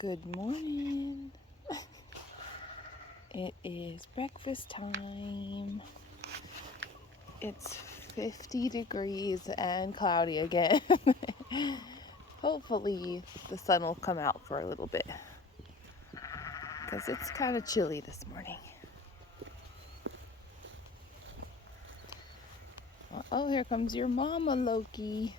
Good morning. It is breakfast time. It's 50 degrees and cloudy again. Hopefully the sun will come out for a little bit because it's kind of chilly this morning. Oh, here comes your mama, Loki.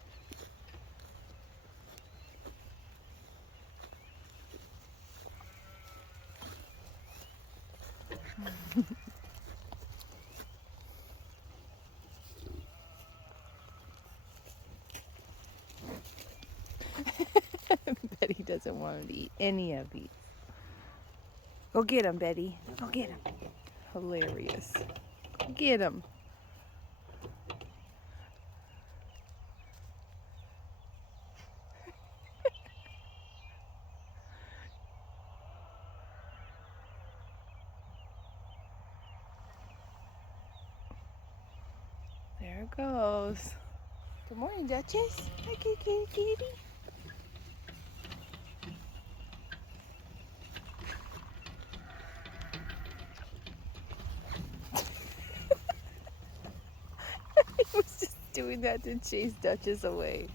Betty doesn't want to eat any of these. Go get him, Betty. Go get him. Hilarious. Go get him. There it goes. Good morning, Duchess. Hi, kitty. He was just doing that to chase Duchess away.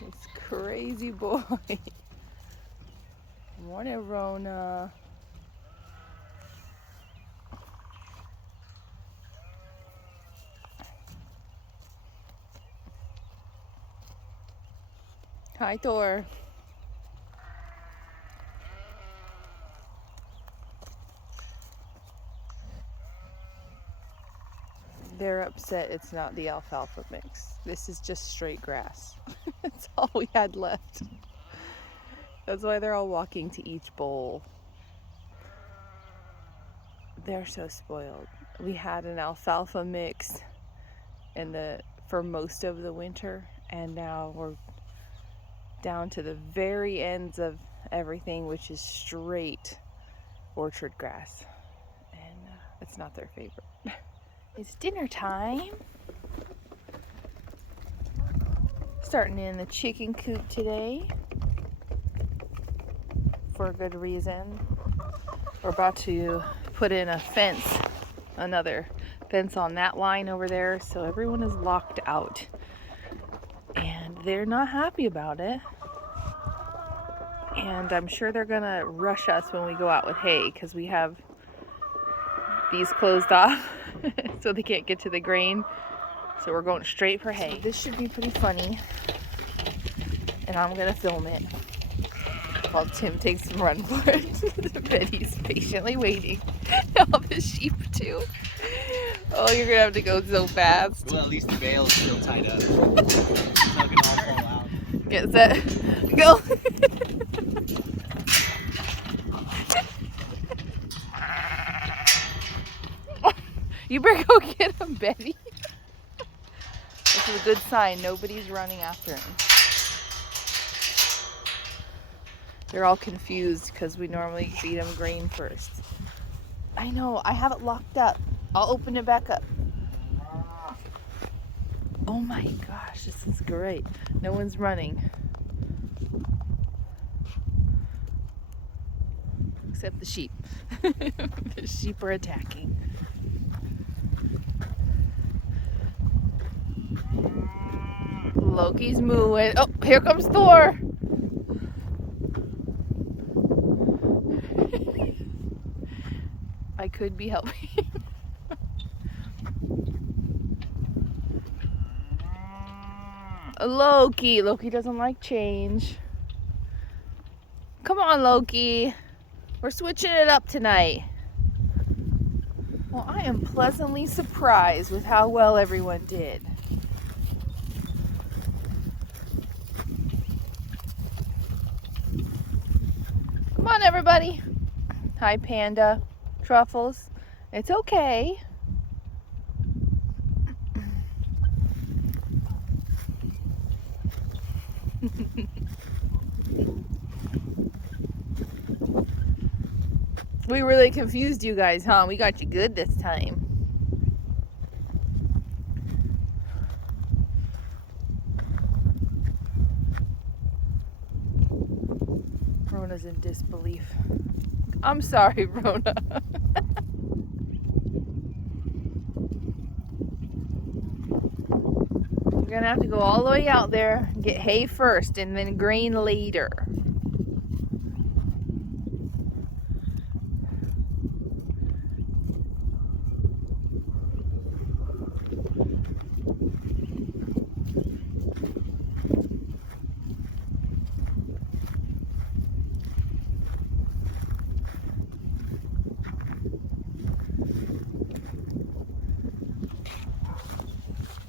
This crazy boy. Good morning, Rona. Hi, Thor. They're upset it's not the alfalfa mix. This is just straight grass. That's all we had left. That's why they're all walking to each bowl. They're so spoiled. We had an alfalfa mix for most of the winter, and now we're down to the very ends of everything, which is straight orchard grass, and it's not their favorite. It's dinner time. Starting in the chicken coop today for a good reason. We're about to put in a fence, another fence on that line over there, so everyone is locked out. And they're not happy about it. And I'm sure they're gonna rush us when we go out with hay because we have these closed off so they can't get to the grain. So we're going straight for hay. So this should be pretty funny. And I'm gonna film it while Tim takes some run for it. Betty's patiently waiting. All the sheep too. Oh, you're gonna have to go so fast. Well, at least the bale is still tied up. It's not gonna all fall out. Get set, go. You better go get him, Betty. This is a good sign. Nobody's running after him. They're all confused because we normally feed them grain first. I know, I have it locked up. I'll open it back up. Oh my gosh, this is great. No one's running. Except the sheep. The sheep are attacking. Loki's mooing. Oh, here comes Thor. I could be helping. Loki. Loki doesn't like change. Come on, Loki. We're switching it up tonight. Well, I am pleasantly surprised with how well everyone did. Come on, everybody. Hi, Panda. Truffles. It's okay. We really confused you guys, huh? We got you good this time. Rona's in disbelief. I'm sorry, Rona. We're gonna have to go all the way out there and get hay first and then grain later.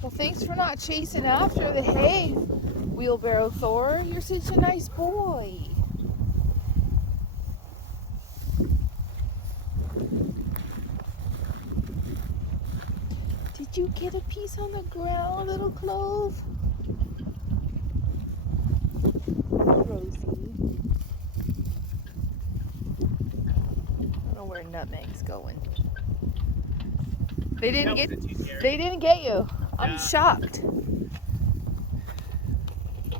Well, thanks for not chasing after the hay, wheelbarrow Thor. You're such a nice boy. Did you get a piece on the ground, little clove? Rosie. I don't know where Nutmeg's going. They didn't get you. I'm shocked.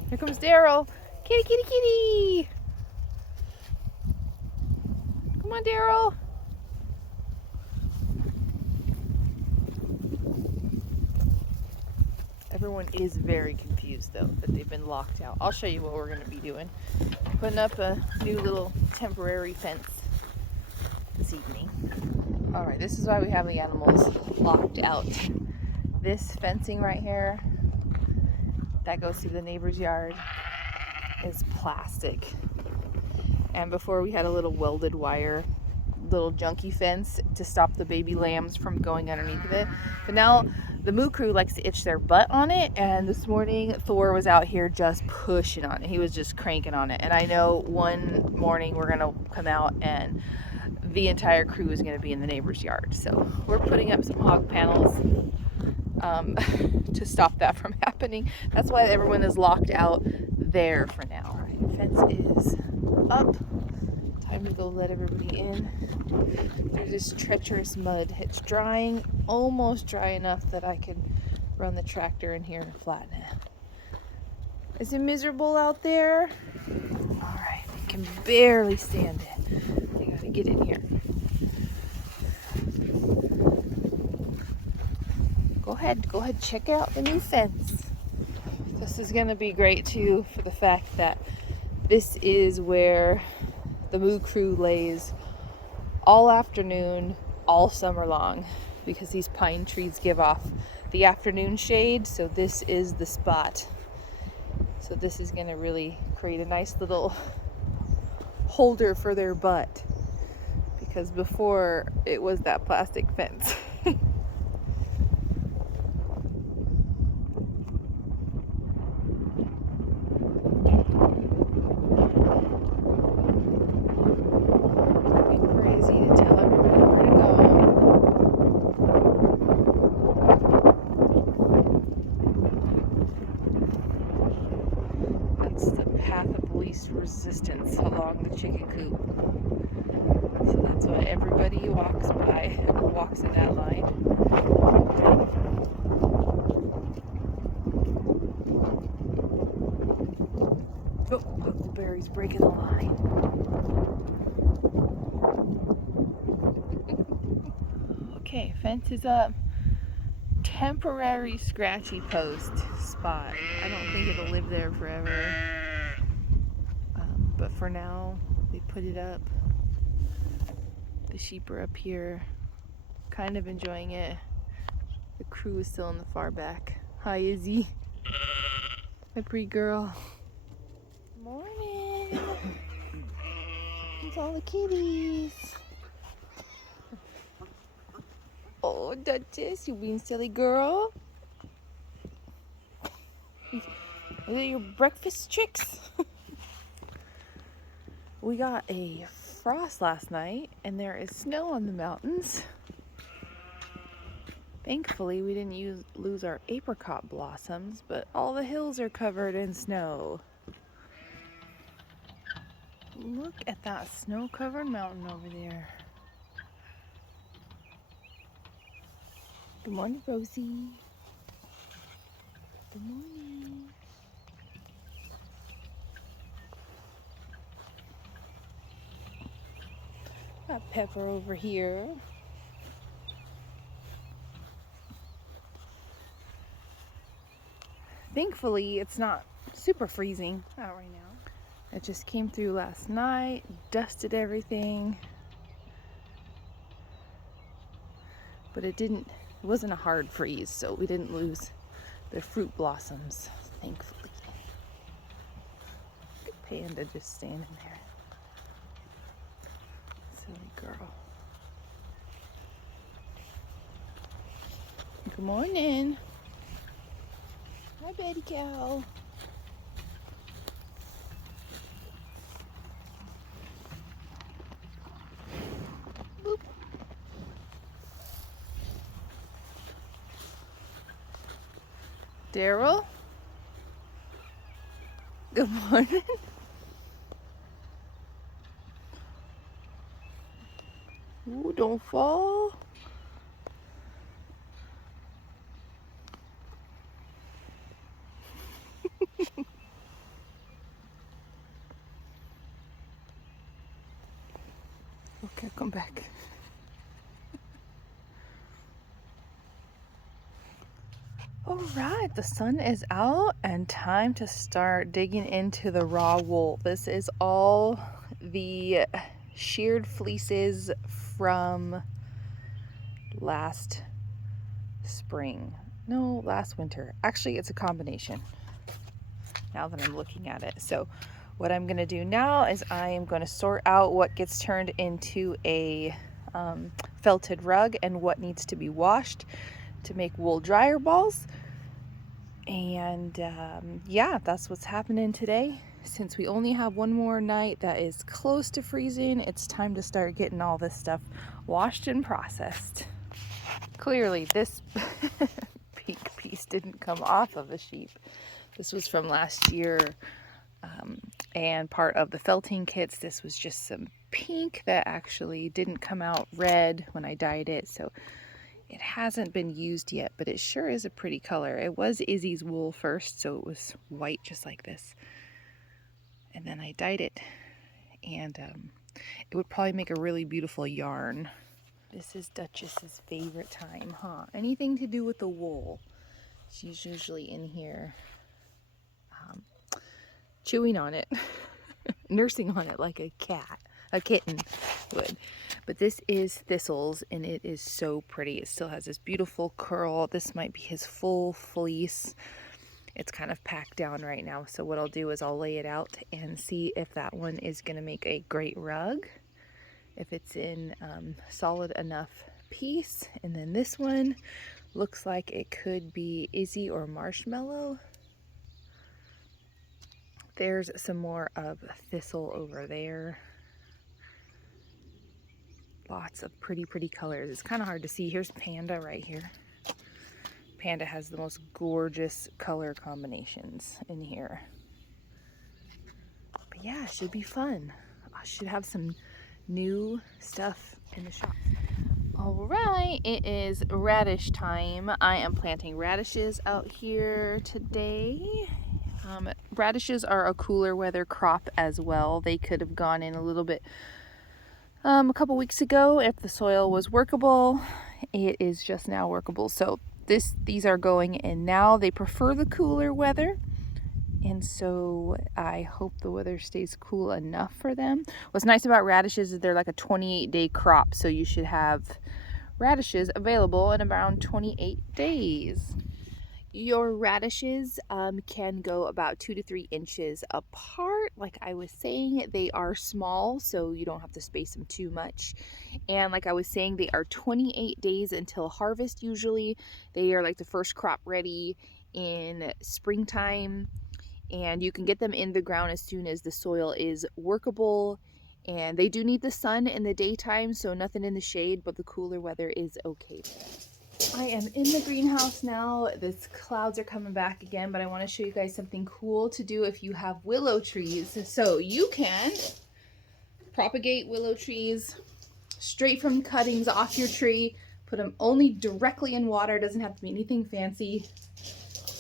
Here comes Daryl. Kitty, kitty, kitty. Come on, Daryl. Everyone is very confused though that they've been locked out. I'll show you what we're going to be doing. Putting up a new little temporary fence this evening. Alright, this is why we have the animals locked out. This fencing right here that goes through the neighbor's yard is plastic. And before we had a little welded wire, little junky fence to stop the baby lambs from going underneath of it. But now the Moo Crew likes to itch their butt on it, and this morning Thor was out here just pushing on it. He was just cranking on it. And I know one morning we're gonna come out and the entire crew is going to be in the neighbor's yard. So we're putting up some hog panels to stop that from happening. That's why everyone is locked out there for now. All right, fence is up. Time to go let everybody in through this treacherous mud. It's drying, almost dry enough that I can run the tractor in here and flatten it. Is it miserable out there? All right, I can barely stand it. Get in here. Go ahead, check out the new fence. This is gonna be great too for the fact that this is where the Moo Crew lays all afternoon, all summer long, because these pine trees give off the afternoon shade, so this is the spot. So this is gonna really create a nice little holder for their butt. Because before it was that plastic fence. Crazy to tell everybody where to go. That's the path of least resistance along the chicken coop. So that's why everybody walks by or walks in that line. Oh, Huckleberry's breaking the line. Okay, fence is up. Temporary scratchy post spot. I don't think it'll live there forever. But for now, they put it up. The sheep are up here, kind of enjoying it. The crew is still in the far back. Hi, Izzy. My pretty girl. Morning. It's all the kitties. Oh, Duchess, you being silly girl. Are they your breakfast tricks? We got a frost last night and there is snow on the mountains. Thankfully we didn't lose our apricot blossoms, but all the hills are covered in snow. Look at that snow-covered mountain over there. Good morning, Rosie. Good morning. Got Pepper over here. Thankfully, it's not super freezing out right now. It just came through last night, dusted everything. But it wasn't a hard freeze, so we didn't lose the fruit blossoms, thankfully. Good panda just standing there. Silly girl. Good morning. Hi, Betty Cow. Boop. Daryl. Good morning. Ooh, don't fall. Okay, come back. All right, the sun is out and time to start digging into the raw wool. This is all the sheared fleeces from last spring. No, last winter. Actually, it's a combination now that I'm looking at it. So what I'm going to do now is I am going to sort out what gets turned into a felted rug and what needs to be washed to make wool dryer balls. And yeah, that's what's happening today. Since we only have one more night that is close to freezing, it's time to start getting all this stuff washed and processed. Clearly this pink piece didn't come off of a sheep. This was from last year, and part of the felting kits. This was just some pink that actually didn't come out red when I dyed it, so it hasn't been used yet, but it sure is a pretty color. It was Izzy's wool first, so it was white just like this. And then I dyed it, and it would probably make a really beautiful yarn. This is Duchess's favorite time, huh? Anything to do with the wool. She's usually in here chewing on it, nursing on it like a kitten would. But this is Thistles, and it is so pretty. It still has this beautiful curl. This might be his full fleece. It's kind of packed down right now, so what I'll do is I'll lay it out and see if that one is going to make a great rug, if it's in solid enough piece. And then this one looks like it could be Izzy or Marshmallow. There's some more of Thistle over there. Lots of pretty colors. It's kind of hard to see. Here's Panda right here. Panda has the most gorgeous color combinations in here. But yeah, it should be fun. I should have some new stuff in the shop. All right, it is radish time. I am planting radishes out here today. Radishes are a cooler weather crop as well. They could have gone in a little bit a couple weeks ago if the soil was workable. It is just now workable, so these are going in now. They prefer the cooler weather, and so I hope the weather stays cool enough for them. What's nice about radishes is they're like a 28-day crop, so you should have radishes available in around 28 days. Your radishes can go about 2 to 3 inches apart. Like I was saying, they are small, so you don't have to space them too much. And like I was saying, they are 28 days until harvest usually. They are like the first crop ready in springtime, and you can get them in the ground as soon as the soil is workable. And they do need the sun in the daytime, so nothing in the shade, but the cooler weather is okay. I am in the greenhouse now. The clouds are coming back again, but I want to show you guys something cool to do if you have willow trees. So you can propagate willow trees straight from cuttings off your tree. Put them only directly in water. Doesn't have to be anything fancy.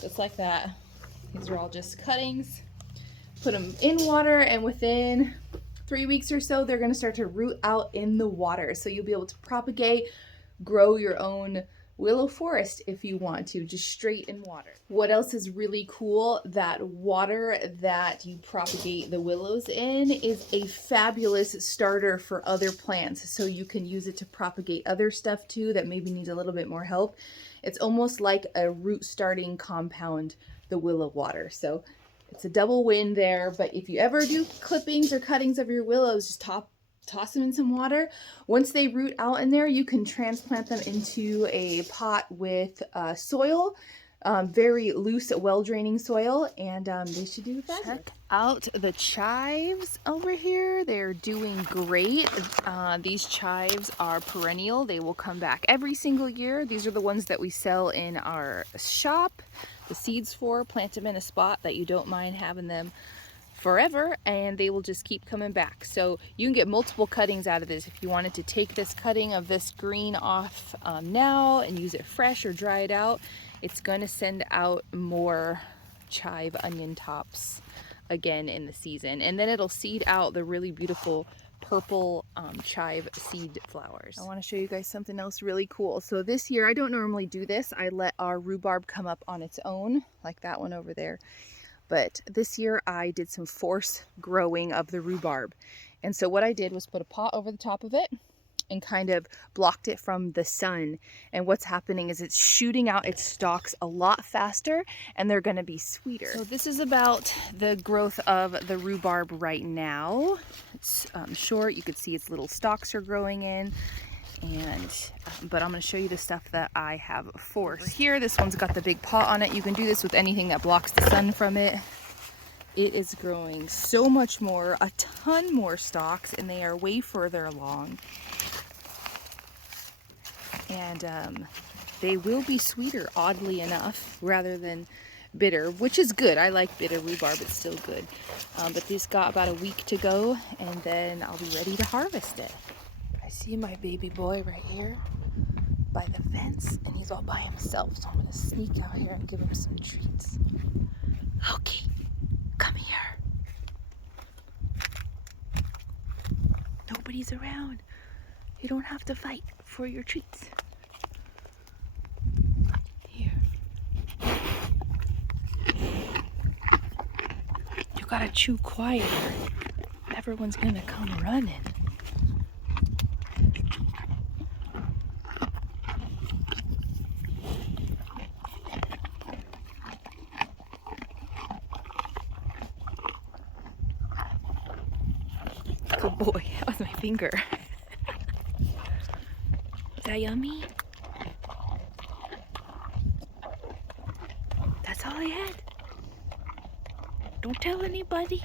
Just like that. These are all just cuttings. Put them in water, and within 3 weeks or so, they're gonna start to root out in the water. So you'll be able to propagate, grow your own willow forest if you want to, just straight in water. What else is really cool? That water that you propagate the willows in is a fabulous starter for other plants. So you can use it to propagate other stuff too that maybe needs a little bit more help. It's almost like a root starting compound, the willow water. So it's a double win there. But if you ever do clippings or cuttings of your willows, just toss them in some water. Once they root out in there, you can transplant them into a pot with soil, very loose, well-draining soil, and they should do that. Check out the chives over here. They're doing great. These chives are perennial. They will come back every single year. These are the ones that we sell in our shop. The seeds for, plant them in a spot that you don't mind having them forever, and they will just keep coming back. So you can get multiple cuttings out of this. If you wanted to take this cutting of this green off now and use it fresh or dry it out, it's going to send out more chive onion tops again in the season, and then it'll seed out the really beautiful purple chive seed flowers. I want to show you guys something else really cool. So this year, I don't normally do this. I let our rhubarb come up on its own, like that one over there. But this year I did some force growing of the rhubarb. And so what I did was put a pot over the top of it and kind of blocked it from the sun. And what's happening is it's shooting out its stalks a lot faster, and they're going to be sweeter. So this is about the growth of the rhubarb right now. It's short. You can see its little stalks are growing in. But I'm going to show you the stuff that I have forced. Here, this one's got the big pot on it. You can do this with anything that blocks the sun from it. It is growing so much more, a ton more stalks, and they are way further along. And they will be sweeter, oddly enough, rather than bitter, which is good. I like bitter rhubarb, it's still good. But these got about a week to go, and then I'll be ready to harvest it. I see my baby boy right here by the fence, and he's all by himself, so I'm gonna sneak out here and give him some treats. Okay, come here. Nobody's around. You don't have to fight for your treats. Here. You gotta chew quieter. Everyone's gonna come running. Good boy. That was my finger. Is that yummy? That's all I had. Don't tell anybody.